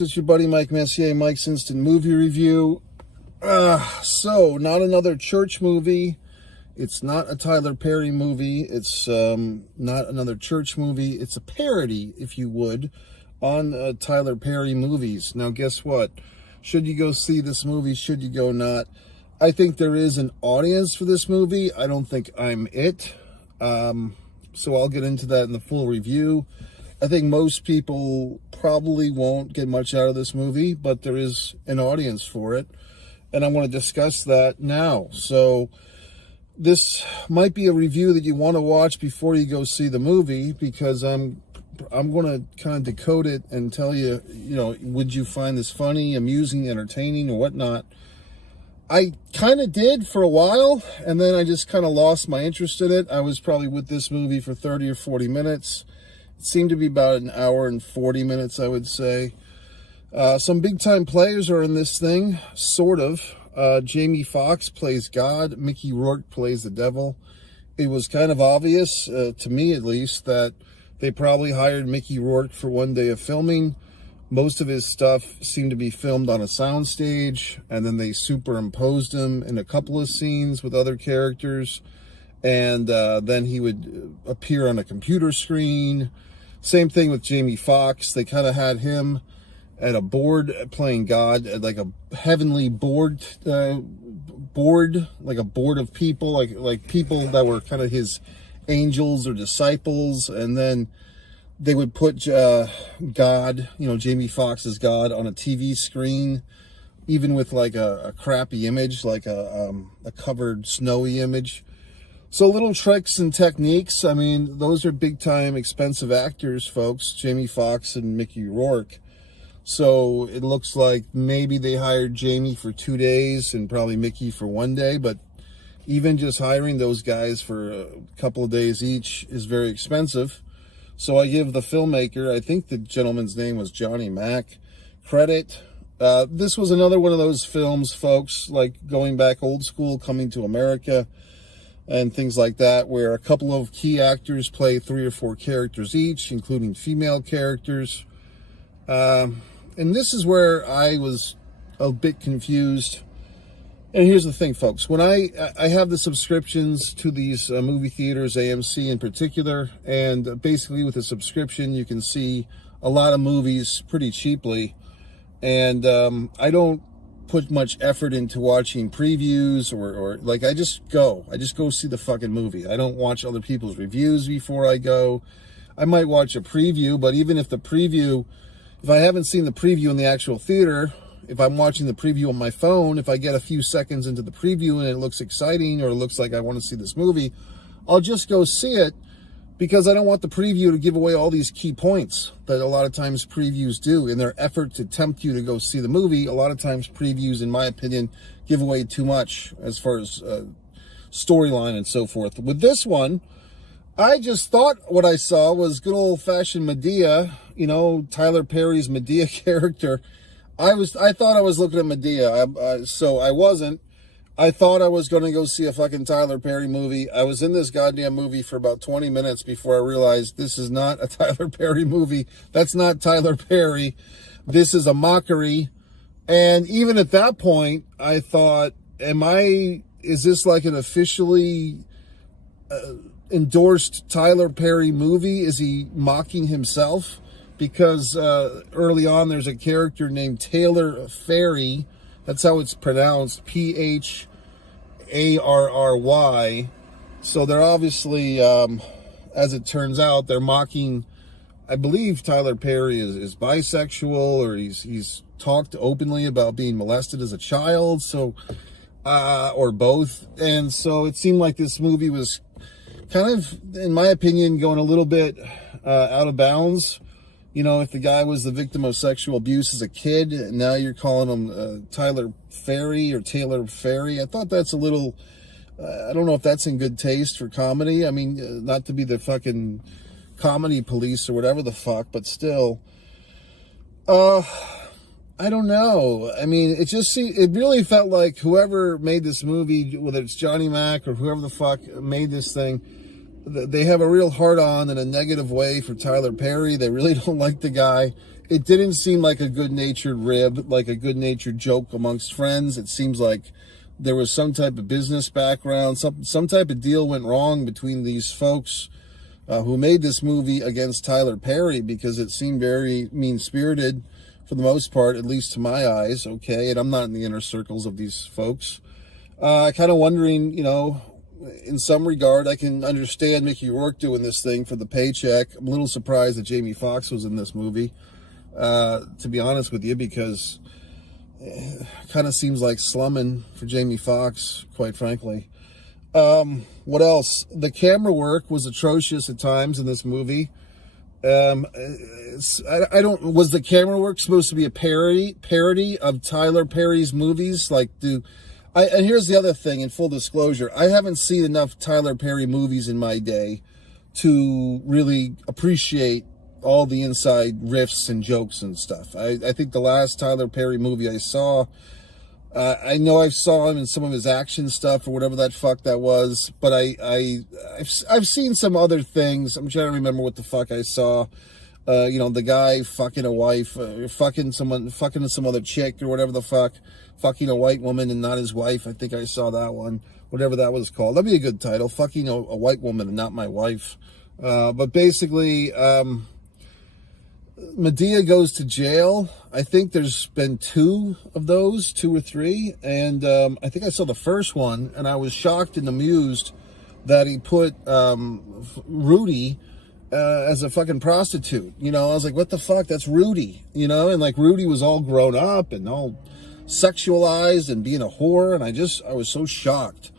It's your buddy Mike Messier, Mike's Instant Movie Review. So, not another church movie. It's not a Tyler Perry movie. It's not another church movie. It's a parody, if you would, on Tyler Perry movies. Now, guess what? Should you go see this movie? Should you go not? I think there is an audience for this movie. I don't think I'm it. So I'll get into that in the full review. I think most people probably won't get much out of this movie, but there is an audience for it, and I want to discuss that now. So this might be a review that you want to watch before you go see the movie, because I'm going to kind of decode it and tell you, would you find this funny, amusing, entertaining, or whatnot? I kind of did for a while, and then I just kind of lost my interest in it. I was probably with this movie for 30 or 40 minutes. It seemed to be about an hour and 40 minutes, I would say. Some big-time players are in this thing, sort of. Jamie Foxx plays God. Mickey Rourke plays the devil. It was kind of obvious, to me at least, that they probably hired Mickey Rourke for one day of filming. Most of his stuff seemed to be filmed on a soundstage, and then they superimposed him in a couple of scenes with other characters, and then he would appear on a computer screen. Same thing with Jamie Foxx. They kind of had him at a board playing God, at like a heavenly board, like a board of people, like people that were kind of his angels or disciples, and then they would put God, Jamie Foxx's God, on a TV screen, even with like a crappy image, like a covered snowy image. So little tricks and techniques. I mean, those are big time expensive actors, folks, Jamie Foxx and Mickey Rourke. So it looks like maybe they hired Jamie for 2 days and probably Mickey for 1 day, but even just hiring those guys for a couple of days each is very expensive. So I give the filmmaker, I think the gentleman's name was Johnny Mac, credit. This was another one of those films, folks, like going back old school, Coming to America, and things like that, where a couple of key actors play 3 or 4 characters each, including female characters. And this is where I was a bit confused. And here's the thing, folks. When I have the subscriptions to these movie theaters, AMC in particular, and basically with a subscription, you can see a lot of movies pretty cheaply. And I don't put much effort into watching previews or like, I just go see the fucking movie. I don't watch other people's reviews before I go. I might watch a preview, but even if I haven't seen the preview in the actual theater, if I'm watching the preview on my phone, if I get a few seconds into the preview and it looks exciting or it looks like I want to see this movie, I'll just go see it, because I don't want the preview to give away all these key points that a lot of times previews do. In their effort to tempt you to go see the movie, a lot of times previews, in my opinion, give away too much as far as storyline and so forth. With this one, I just thought what I saw was good old-fashioned Medea, Tyler Perry's Medea character. I thought I was looking at Medea, so I wasn't. I thought I was going to go see a fucking Tyler Perry movie. I was in this goddamn movie for about 20 minutes before I realized this is not a Tyler Perry movie. That's not Tyler Perry. This is a mockery. And even at that point, I thought, is this like an officially endorsed Tyler Perry movie? Is he mocking himself? Because early on, there's a character named Taylor Ferry. That's how it's pronounced, Pharry. So they're obviously, as it turns out, they're mocking, I believe Tyler Perry is bisexual, or he's talked openly about being molested as a child, so or both. And so it seemed like this movie was kind of, in my opinion, going a little bit out of bounds. If the guy was the victim of sexual abuse as a kid, and now you're calling him Tyler Ferry or Taylor Ferry, I thought that's a little, I don't know if that's in good taste for comedy. I mean, not to be the fucking comedy police or whatever the fuck, but still, I don't know. I mean, it really felt like whoever made this movie, whether it's Johnny Mac or whoever the fuck made this thing, they have a real hard-on in a negative way for Tyler Perry. They really don't like the guy. It didn't seem like a good-natured rib, like a good-natured joke amongst friends. It seems like there was some type of business background, some type of deal went wrong between these folks who made this movie against Tyler Perry, because it seemed very mean-spirited for the most part, at least to my eyes, okay? And I'm not in the inner circles of these folks. Kind of wondering, you know, in some regard, I can understand Mickey Rourke doing this thing for the paycheck. I'm a little surprised that Jamie Foxx was in this movie, to be honest with you, because it kind of seems like slumming for Jamie Foxx, quite frankly. What else? The camera work was atrocious at times in this movie. Was the camera work supposed to be a parody of Tyler Perry's movies? And here's the other thing, in full disclosure, I haven't seen enough Tyler Perry movies in my day to really appreciate all the inside riffs and jokes and stuff. I think the last Tyler Perry movie I saw, I know I saw him in some of his action stuff or whatever that fuck that was, but I've seen some other things. I'm trying to remember what the fuck I saw. You know, the guy fucking a wife, fucking some other chick or whatever the fuck, fucking a white woman and not his wife. I think I saw that one, whatever that was called. That'd be a good title, fucking a white woman and not my wife. But basically, Madea goes to jail. I think there's been 2 of those, 2 or 3. And I think I saw the first one, and I was shocked and amused that he put Rudy as a fucking prostitute. You know, I was like, what the fuck? That's Rudy. You know, and like Rudy was all grown up and all sexualized and being a whore. And I was so shocked.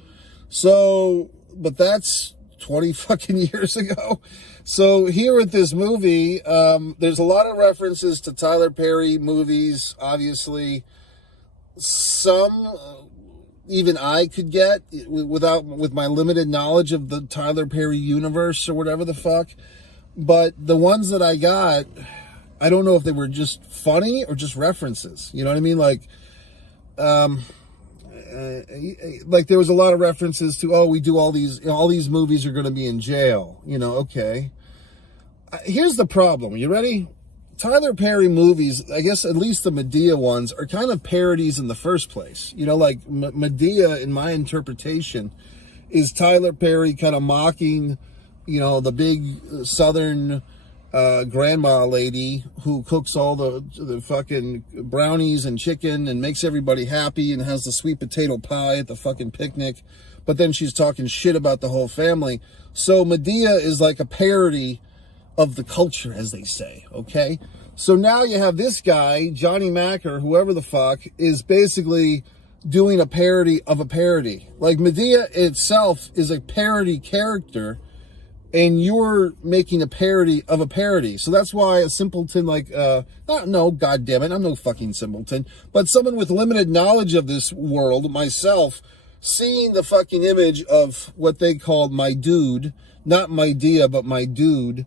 So, but that's 20 fucking years ago. So here with this movie, there's a lot of references to Tyler Perry movies, obviously. Some even I could get with my limited knowledge of the Tyler Perry universe or whatever the fuck. But the ones that I got, I don't know if they were just funny or just references. You know what I mean? Like there was a lot of references to, oh, we do all these movies are going to be in jail. You know, okay. Here's the problem. You ready? Tyler Perry movies, I guess at least the Madea ones, are kind of parodies in the first place. You know, like Madea, in my interpretation, is Tyler Perry kind of mocking, you know, the big Southern grandma lady who cooks all the fucking brownies and chicken and makes everybody happy and has the sweet potato pie at the fucking picnic, but then she's talking shit about the whole family. So Madea is like a parody of the culture, as they say, okay? So now you have this guy, Johnny Mack or whoever the fuck, is basically doing a parody of a parody. Like, Madea itself is a parody character, and you're making a parody of a parody. So that's why a simpleton like, no, goddammit, I'm no fucking simpleton, but someone with limited knowledge of this world, myself, seeing the fucking image of what they called my dude, not Madea, but my dude,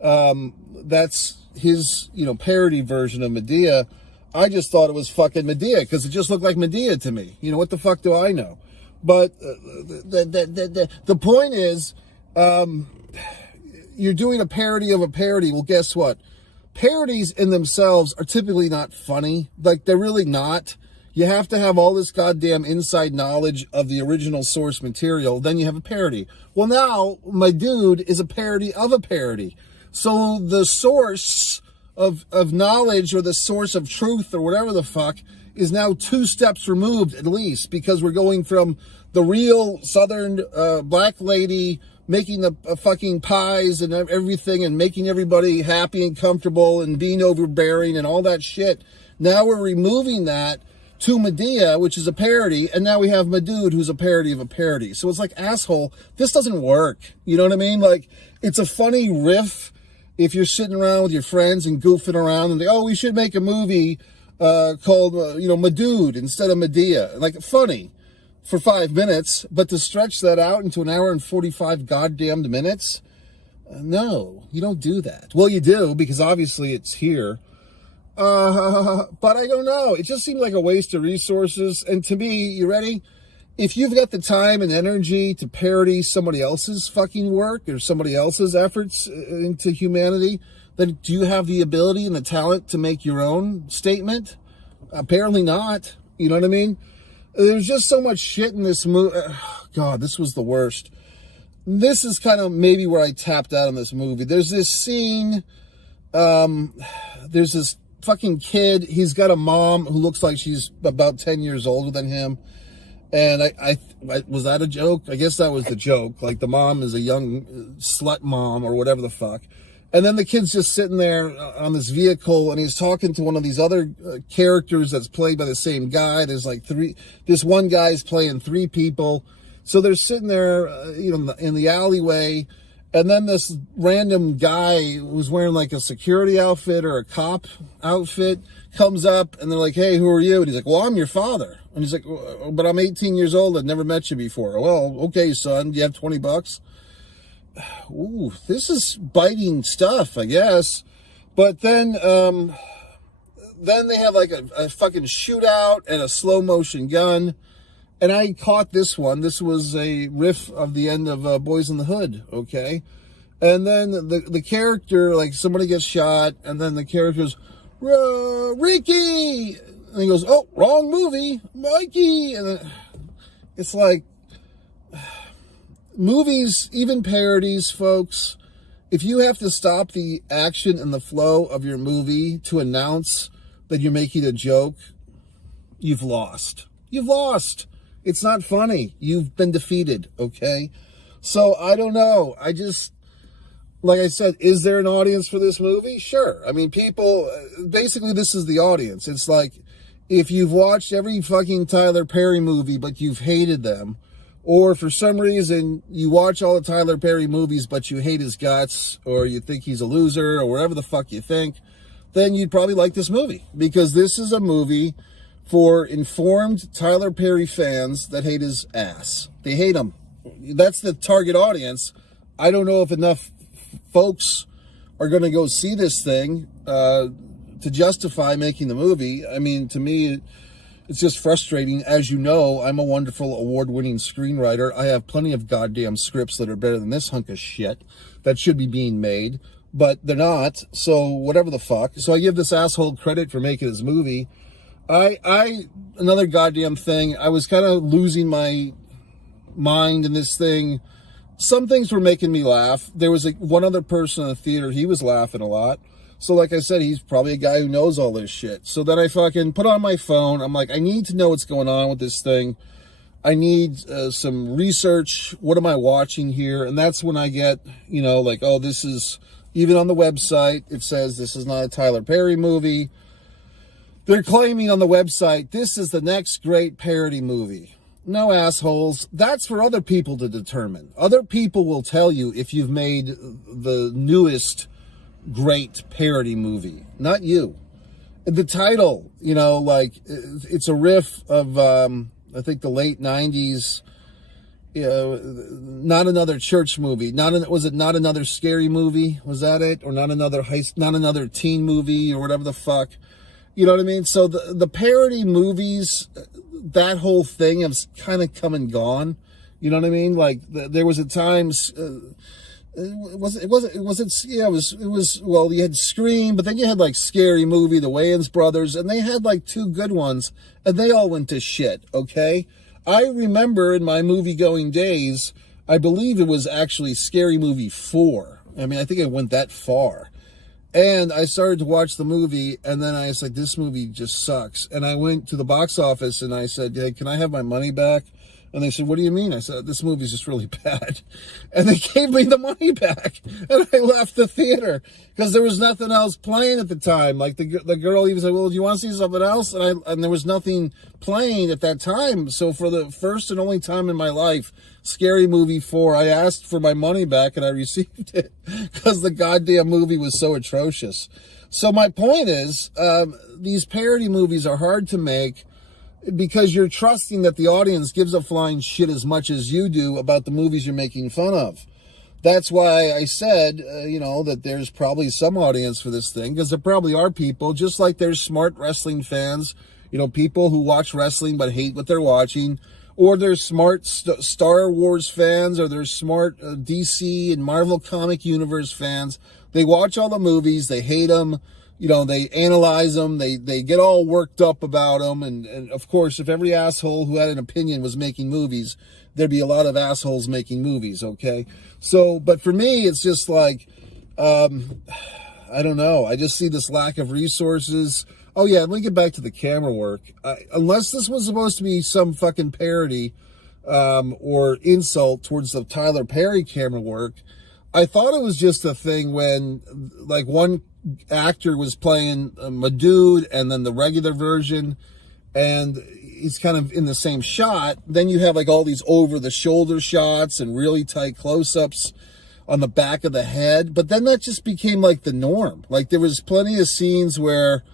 that's his, you know, parody version of Madea. I just thought it was fucking Madea because it just looked like Madea to me. You know, what the fuck do I know? But the point is, you're doing a parody of a parody. Well, guess what? Parodies in themselves are typically not funny. Like, they're really not. You have to have all this goddamn inside knowledge of the original source material. Then you have a parody. Well, now my dude is a parody of a parody. So the source of knowledge, or the source of truth, or whatever the fuck, is now 2 steps removed at least, because we're going from the real Southern black lady making the fucking pies and everything and making everybody happy and comfortable and being overbearing and all that shit. Now we're removing that to Madea, which is a parody, and now we have Madude, who's a parody of a parody. So it's like, asshole, this doesn't work. You know what I mean? Like, it's a funny riff if you're sitting around with your friends and goofing around and they, oh, we should make a movie called, Madude instead of Madea. Like, funny for 5 minutes, but to stretch that out into an hour and 45 goddamned minutes? No, you don't do that. Well, you do, because obviously it's here. But I don't know. It just seemed like a waste of resources. And to me, you ready? If you've got the time and energy to parody somebody else's fucking work or somebody else's efforts into humanity, then do you have the ability and the talent to make your own statement? Apparently not. You know what I mean? There's just so much shit in this movie. God, this was the worst. This is kind of maybe where I tapped out on this movie. There's this scene. There's this fucking kid. He's got a mom who looks like she's about 10 years older than him. And I was that a joke? I guess that was the joke. Like, the mom is a young slut mom or whatever the fuck. And then the kid's just sitting there on this vehicle, and he's talking to one of these other characters that's played by the same guy. There's like this one guy's playing three people. So they're sitting there, in the alleyway. And then this random guy who's wearing like a security outfit or a cop outfit comes up, and they're like, "Hey, who are you?" And he's like, "Well, I'm your father." And he's like, "But I'm 18 years old. I've never met you before." "Well, okay, son, do you have $20? Ooh, this is biting stuff, I guess. But then they have like a fucking shootout and a slow motion gun. And I caught this one. This was a riff of the end of Boys in the Hood, okay? And then the character, like, somebody gets shot, and then the character goes, "Ricky!" And he goes, "Oh, wrong movie, Mikey!" And it's like, movies, even parodies, folks, if you have to stop the action and the flow of your movie to announce that you're making a joke, you've lost. You've lost. It's not funny. You've been defeated, okay? So, I don't know. I just, like I said, is there an audience for this movie? Sure. I mean, people, basically this is the audience. It's like, if you've watched every fucking Tyler Perry movie, but you've hated them, or for some reason you watch all the Tyler Perry movies, but you hate his guts, or you think he's a loser, or whatever the fuck you think, then you'd probably like this movie. Because this is a movie for informed Tyler Perry fans that hate his ass. They hate him. That's the target audience. I don't know if enough folks are going to go see this thing to justify making the movie. I mean, to me, it's just frustrating. As you know, I'm a wonderful award-winning screenwriter. I have plenty of goddamn scripts that are better than this hunk of shit that should be being made, but they're not. So whatever the fuck. So I give this asshole credit for making his movie. Another goddamn thing, I was kind of losing my mind in this thing. Some things were making me laugh. There was one other person in the theater, he was laughing a lot. So like I said, he's probably a guy who knows all this shit. So then I fucking put on my phone. I'm like, I need to know what's going on with this thing. I need some research. What am I watching here? And that's when I get, like, oh, this is, even on the website, it says this is not a Tyler Perry movie. They're claiming on the website, this is the next great parody movie. No, assholes. That's for other people to determine. Other people will tell you if you've made the newest great parody movie. Not you. The title, it's a riff of, I think, the late 90s, Not Another Church movie. Was it Not Another Scary Movie? Was that it? Or not another teen movie, or whatever the fuck. You know what I mean? So the parody movies, that whole thing has kind of come and gone. You know what I mean? Like, there was at times, well, you had Scream, but then you had like Scary Movie, the Wayans brothers, and they had like two good ones, and they all went to shit, okay? I remember in my movie-going days, I believe it was actually Scary Movie 4. I mean, I think it went that far. And I started to watch the movie, and then I was like, this movie just sucks. And I went to the box office, and I said, hey, can I have my money back? And they said, what do you mean? I said, this movie's just really bad. And they gave me the money back. And I left the theater because there was nothing else playing at the time. Like, the girl even said, well, do you want to see something else? And there was nothing playing at that time. So for the first and only time in my life, Scary Movie 4, I asked for my money back, and I received it because the goddamn movie was so atrocious. So my point is, these parody movies are hard to make, because you're trusting that the audience gives a flying shit as much as you do about the movies you're making fun of. That's why I said, that there's probably some audience for this thing, because there probably are people, just like there's smart wrestling fans, people who watch wrestling but hate what they're watching, or there's smart Star Wars fans, or there's smart DC and Marvel Comic Universe fans. they watch all the movies, they hate them, you know, they analyze them, they get all worked up about them. And of course, if every asshole who had an opinion was making movies, there'd be a lot of assholes making movies, okay? So, but for me, it's just like, I don't know. I just see this lack of resources. Oh yeah, let me get back to the camera work. Unless this was supposed to be some fucking parody or insult towards the Tyler Perry camera work, I thought it was just a thing when, like, one actor was playing a dude and then the regular version, and he's kind of in the same shot. Then you have like all these over-the-shoulder shots and really tight close-ups on the back of the head. But then that just became like the norm. Like, there was plenty of scenes where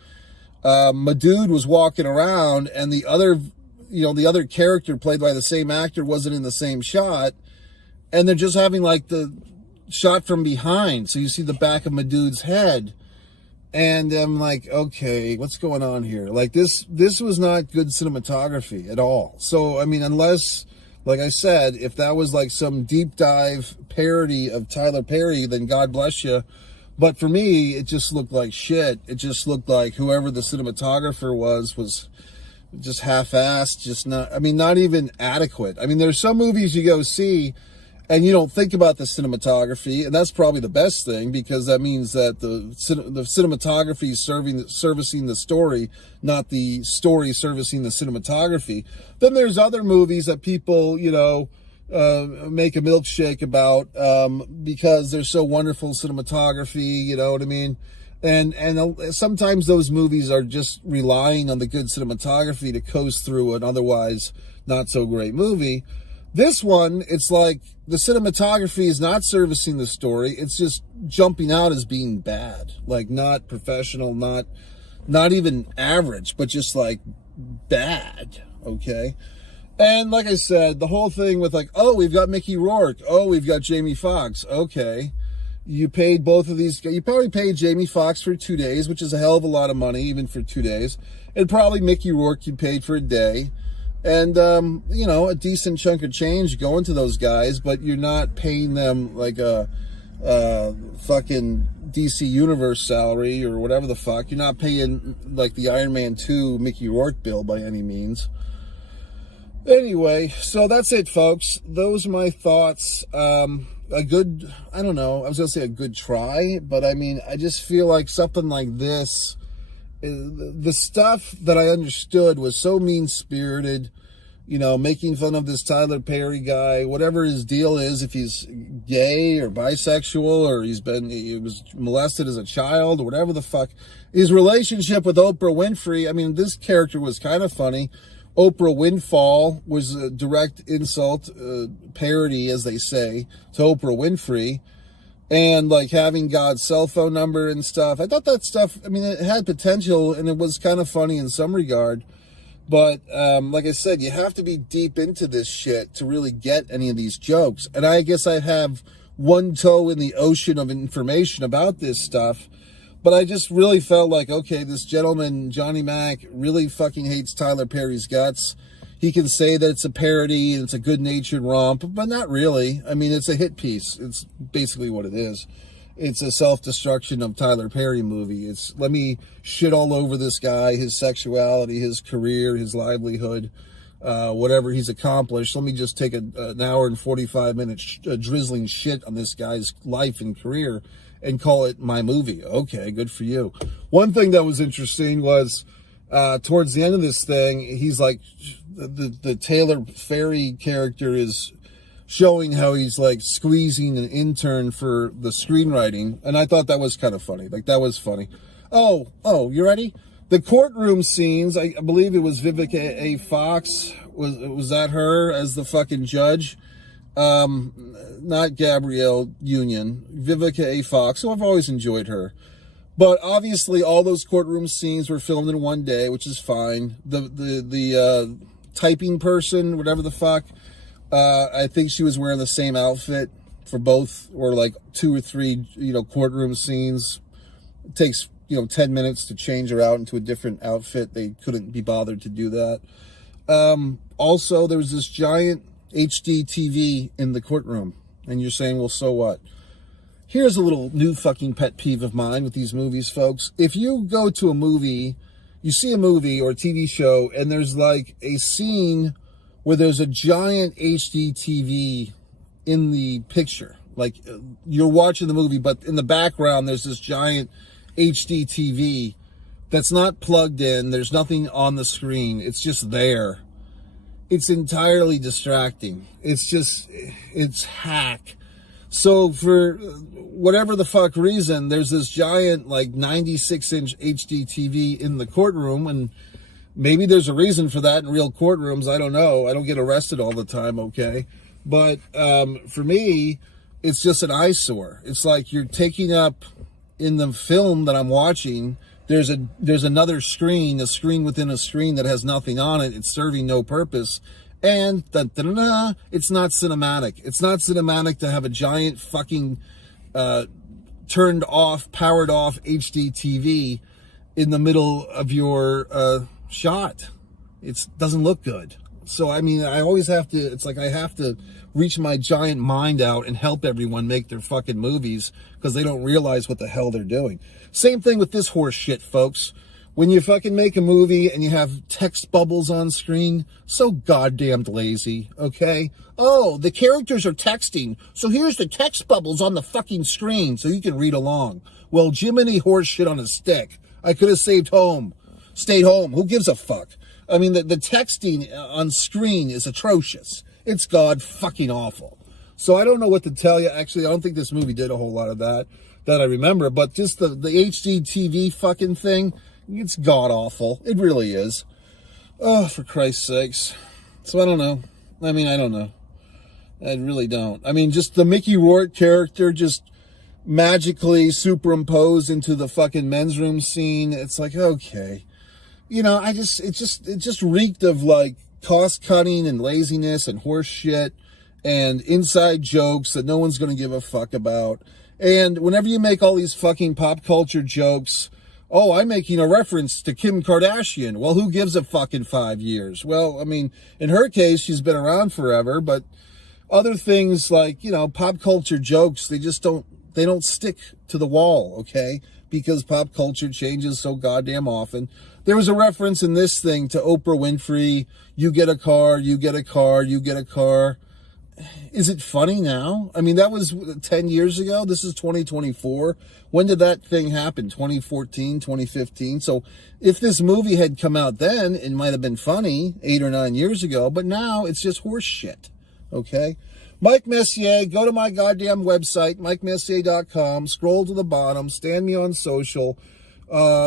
my dude was walking around and the other, you know, the other character played by the same actor wasn't in the same shot, and they're just having like the shot from behind, so you see the back of my dude's head. And I'm like, okay, what's going on here? Like, this was not good cinematography at all. So, I mean, unless, like I said, if that was like some deep dive parody of Tyler Perry, then God bless you. But for me, it just looked like shit. It just looked like whoever the cinematographer was just half-assed, just not, I mean, not even adequate. I mean, there's some movies you go see and you don't think about the cinematography, and that's probably the best thing, because that means that the cinematography is servicing the story, not the story servicing the cinematography. Then there's other movies that people, you know, make a milkshake about because they're so wonderful cinematography, you know what I mean? And sometimes those movies are just relying on the good cinematography to coast through an otherwise not so great movie. This one, it's like the cinematography is not servicing the story. It's just jumping out as being bad, like not professional, not even average, but just like bad. Okay. And like I said, the whole thing with like, oh, we've got Mickey Rourke. Oh, we've got Jamie Foxx. Okay. You paid both of these. You probably paid Jamie Foxx for 2 days, which is a hell of a lot of money, even for 2 days. And probably Mickey Rourke you paid for a day. And, you know, a decent chunk of change going to those guys, but you're not paying them like a fucking DC Universe salary or whatever the fuck. You're not paying like the Iron Man 2 Mickey Rourke bill by any means. Anyway, so that's it, folks. Those are my thoughts. A good, I don't know, I was going to say a good try, but I mean, I just feel like something like this, the stuff that I understood was so mean-spirited, you know, making fun of this Tyler Perry guy, whatever his deal is, if he's gay or bisexual or he was molested as a child or whatever the fuck. His relationship with Oprah Winfrey, I mean, this character was kind of funny. Oprah Windfall was a direct insult, parody, as they say, to Oprah Winfrey. And like having God's cell phone number and stuff. I thought that stuff, I mean, it had potential and it was kind of funny in some regard. But like I said, you have to be deep into this shit to really get any of these jokes. And I guess I have one toe in the ocean of information about this stuff. But I just really felt like, okay, this gentleman, Johnny Mac, really fucking hates Tyler Perry's guts. He can say that it's a parody and it's a good-natured romp, but not really. I mean, it's a hit piece. It's basically what it is. It's a self-destruction of Tyler Perry movie. It's, let me shit all over this guy, his sexuality, his career, his livelihood, whatever he's accomplished. Let me just take an hour and 45 minutes drizzling shit on this guy's life and career and call it my movie. Okay, good for you. One thing that was interesting was towards the end of this thing, he's like, the Tyler Perry character is showing how he's like squeezing an intern for the screenwriting. And I thought that was kind of funny. Like, that was funny. Oh, you ready? The courtroom scenes, I believe it was Vivica A. Fox. Was that her as the fucking judge? Not Gabrielle Union, Vivica A. Fox, who I've always enjoyed her. But obviously all those courtroom scenes were filmed in one day, which is fine. The typing person, whatever the fuck, I think she was wearing the same outfit for both, or like 2 or 3, you know, courtroom scenes. It takes, you know, 10 minutes to change her out into a different outfit. They couldn't be bothered to do that. Also, there was this giant HD TV in the courtroom, and you're saying, well, so what? Here's a little new fucking pet peeve of mine with these movies, folks. If you go to a movie, you see a movie or a TV show, and there's like a scene where there's a giant HD TV in the picture. Like you're watching the movie, but in the background, there's this giant HD TV that's not plugged in. There's nothing on the screen. It's just there. It's entirely distracting. It's hack. So for whatever the fuck reason, there's this giant like 96-inch HD TV in the courtroom, and maybe there's a reason for that in real courtrooms. I don't know. I don't get arrested all the time, okay? But for me, it's just an eyesore. It's like you're taking up in the film that I'm watching. There's another screen, a screen within a screen that has nothing on it. It's serving no purpose. And it's not cinematic. It's not cinematic to have a giant fucking turned off, powered off HD TV in the middle of your shot. It doesn't look good. So, I mean, I always have to, it's like I have to reach my giant mind out and help everyone make their fucking movies because they don't realize what the hell they're doing. Same thing with this horse shit, folks. When you fucking make a movie and you have text bubbles on screen, so goddamn lazy, okay? Oh, the characters are texting, so here's the text bubbles on the fucking screen so you can read along. Well, Jiminy horse shit on a stick. I could have stayed home. Who gives a fuck? I mean, the texting on screen is atrocious. It's god fucking awful. So I don't know what to tell you. Actually, I don't think this movie did a whole lot of that I remember. But just the HD TV fucking thing, it's god awful. It really is. Oh, for Christ's sakes. So I don't know. I mean, I don't know. I really don't. I mean, just the Mickey Rourke character just magically superimposed into the fucking men's room scene. It's like, okay. You know, it just reeked of like cost cutting and laziness and horse shit and inside jokes that no one's going to give a fuck about. And whenever you make all these fucking pop culture jokes, oh, I'm making a reference to Kim Kardashian. Well, who gives a fucking 5 years? Well, I mean, in her case, she's been around forever, but other things like, you know, pop culture jokes, they don't stick to the wall, okay? Because pop culture changes so goddamn often. There was a reference in this thing to Oprah Winfrey. You get a car, you get a car, you get a car. Is it funny now? I mean, that was 10 years ago. This is 2024. When did that thing happen? 2014, 2015. So if this movie had come out then, it might have been funny 8 or 9 years ago. But now it's just horse shit. Okay? Mike Messier, go to my goddamn website, MikeMessier.com. Scroll to the bottom. Stand me on social.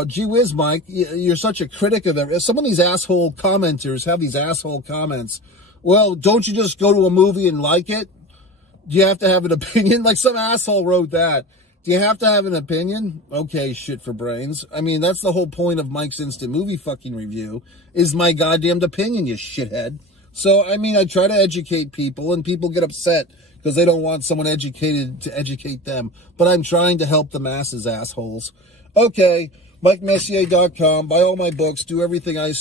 Gee whiz, Mike, you're such a critic of everything. Some of these asshole commenters have these asshole comments. Well, don't you just go to a movie and like it? Do you have to have an opinion? Like some asshole wrote that. Do you have to have an opinion? Okay, shit for brains. I mean, that's the whole point of Mike's Instant Movie fucking review, is my goddamn opinion, you shithead. So, I mean, I try to educate people, and people get upset because they don't want someone educated to educate them. But I'm trying to help the masses, assholes. Okay, MikeMessier.com. Buy all my books. Do everything I